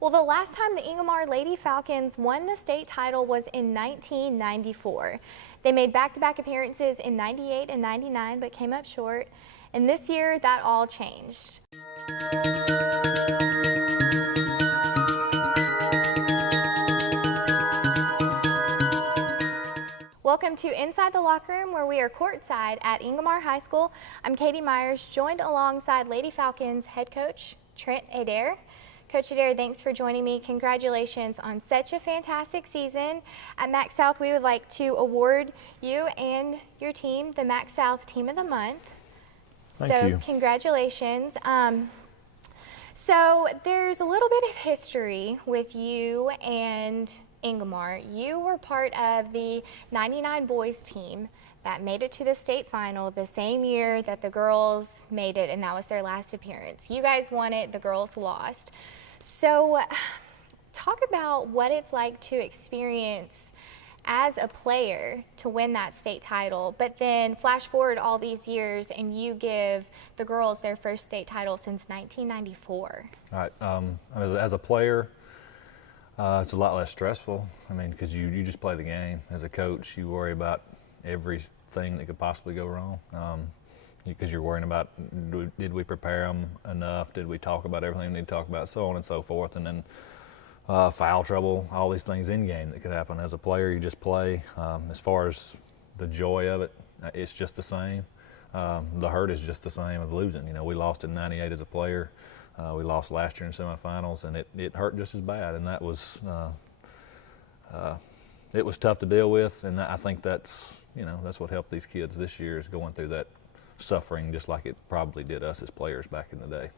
Well, the last time the Ingomar Lady Falcons won the state title was in 1994. They made back-to-back appearances in 98 and 99, but came up short. And this year, that all changed. Welcome to Inside the Locker Room, where we are courtside at Ingomar High School. I'm Katie Myers, joined alongside Lady Falcons head coach Trent Adair. Coach Adair, thanks for joining me. Congratulations on such a fantastic season. At MaxxSouth, we would like to award you and your team the MaxxSouth Team of the Month. Thank you. Congratulations. So there's a little bit of history with you and Ingomar. You were part of the 99 boys team that made it to the state final the same year that the girls made it, and that was their last appearance. You guys won it, the girls lost. So talk about what it's like to experience as a player to win that state title, but then flash forward all these years and you give the girls their first state title since 1994. All right. As a player, it's a lot less stressful. I mean, because you just play the game. As a coach, you worry about everything that could possibly go wrong. Because you're worrying about, did we prepare them enough? Did we talk about everything we need to talk about? So on and so forth. And then foul trouble, all these things in game that could happen. As a player, you just play. As far as the joy of it, it's just the same. The hurt is just the same of losing. You know, we lost in '98 as a player. We lost last year in semifinals, and it hurt just as bad. And that was it was tough to deal with. And I think that's what helped these kids this year, is going through that suffering just like it probably did us as players back in the day.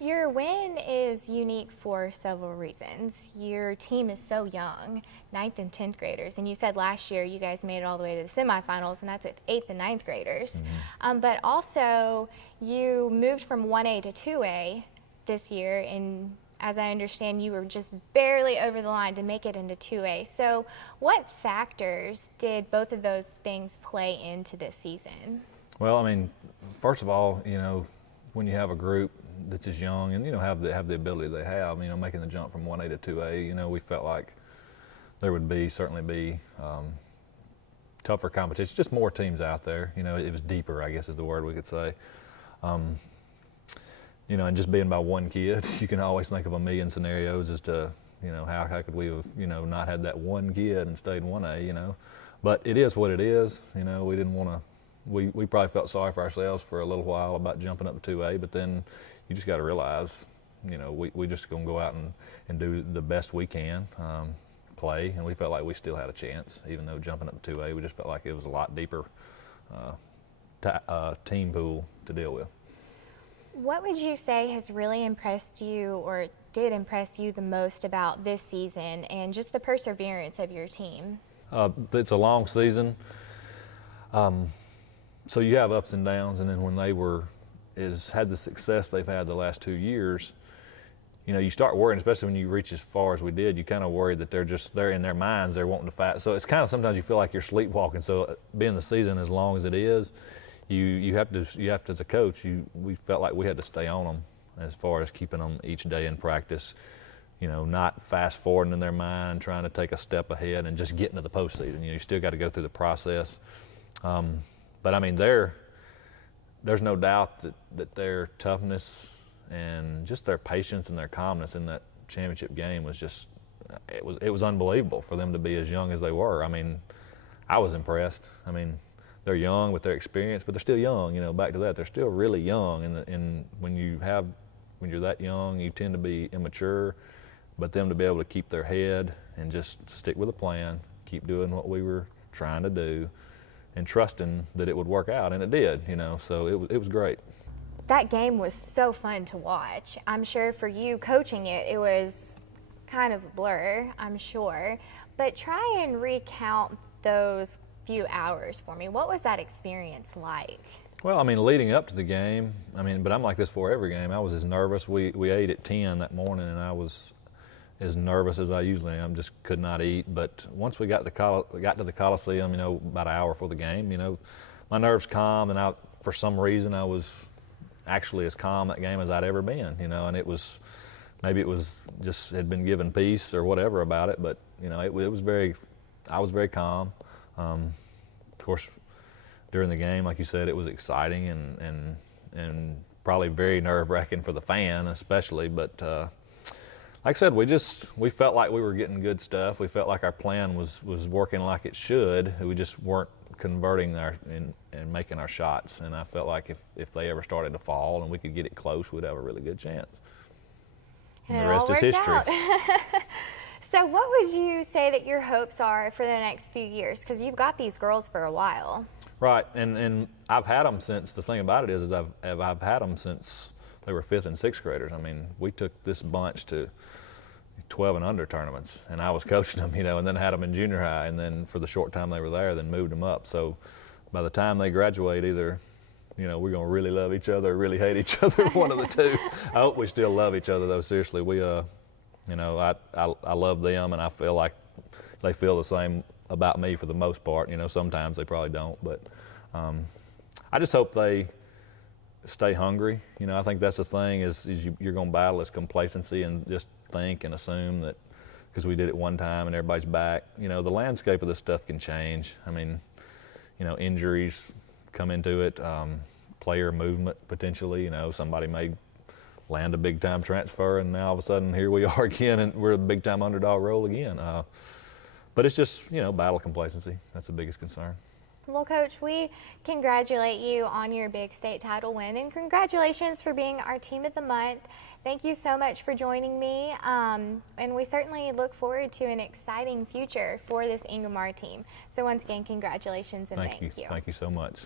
Your win is unique for several reasons. Your team is so young, 9th and 10th graders, and you said last year you guys made it all the way to the semifinals, and that's with 8th and 9th graders. Mm-hmm. But also you moved from 1A to 2A this year, and as I understand, you were just barely over the line to make it into 2A. So what factors did both of those things play into this season? Well, I mean, first of all, when you have a group that's as young and have the ability they have, making the jump from 1A to 2A, we felt like there would certainly be tougher competition, just more teams out there. It was deeper, I guess is the word we could say. And just being by one kid, you can always think of a million scenarios as to how could we have not had that one kid and stayed in 1A. But it is what it is. We didn't want to. We probably felt sorry for ourselves for a little while about jumping up to 2A, but then you just got to realize, we just going to go out and do the best we can, play, and we felt like we still had a chance, even though jumping up to 2A, we just felt like it was a lot deeper team pool to deal with. What would you say has really impressed you, or did impress you the most about this season and just the perseverance of your team? It's a long season. So you have ups and downs, and then when they had the success they've had the last 2 years, you start worrying, especially when you reach as far as we did, you kind of worry that they're in their minds, they're wanting to fight. So it's kind of, sometimes you feel like you're sleepwalking. So being the season as long as it is, you have to, as a coach, we felt like we had to stay on them as far as keeping them each day in practice, not fast forwarding in their mind, trying to take a step ahead and just getting to the postseason. You still got to go through the process. But I mean, there's no doubt that their toughness and just their patience and their calmness in that championship game was just, it was unbelievable for them to be as young as they were. I mean, I was impressed. I mean, they're young with their experience, but they're still young. Back to that, they're still really young. And when you're that young, you tend to be immature. But them to be able to keep their head and just stick with a plan, keep doing what we were trying to do, and trusting that it would work out, and it did, so it was great. That game was so fun to watch. I'm sure for you coaching it was kind of a blur, I'm sure. But try and recount those few hours for me. What was that experience like? Well, I mean, leading up to the game, but I'm like this for every game. I was as nervous. We ate at 10 that morning, and I was as nervous as I usually am, just could not eat. But once we got to the Coliseum, about an hour before the game, my nerves calmed, and for some reason I was actually as calm that game as I'd ever been, and it was maybe it was just had been given peace or whatever about it, but you know, it was very, I was very calm. Of course, during the game, like you said, it was exciting and probably very nerve-wracking for the fan, especially. But like I said, we felt like we were getting good stuff. We felt like our plan was working like it should. We just weren't converting and making our shots. And I felt like if they ever started to fall and we could get it close, we'd have a really good chance. And the rest is history. So what would you say that your hopes are for the next few years? Because you've got these girls for a while. Right, and I've had them since, the thing about it is I've had them since they were 5th and 6th graders. I mean, we took this bunch to 12 and under tournaments, and I was coaching them, you know, and then had them in junior high, and then for the short time they were there, then moved them up. So by the time they graduate, either, you know, we're gonna really love each other or really hate each other, one of the two. I hope we still love each other though, seriously. We, you know, I love them, and I feel like they feel the same about me for the most part. You know, sometimes they probably don't, but I just hope they stay hungry. You know, I think that's the thing is you're going to battle is complacency and just think and assume that because we did it one time and everybody's back. You know, the landscape of this stuff can change. I mean, you know, injuries come into it, player movement potentially. You know, somebody may land a big time transfer and now all of a sudden here we are again and we're a big time underdog role again. But it's just, you know, battle complacency. That's the biggest concern. Well, Coach, we congratulate you on your big state title win, and congratulations for being our Team of the Month. Thank you so much for joining me, and we certainly look forward to an exciting future for this Ingomar team. So once again, congratulations and thank you. Thank you so much.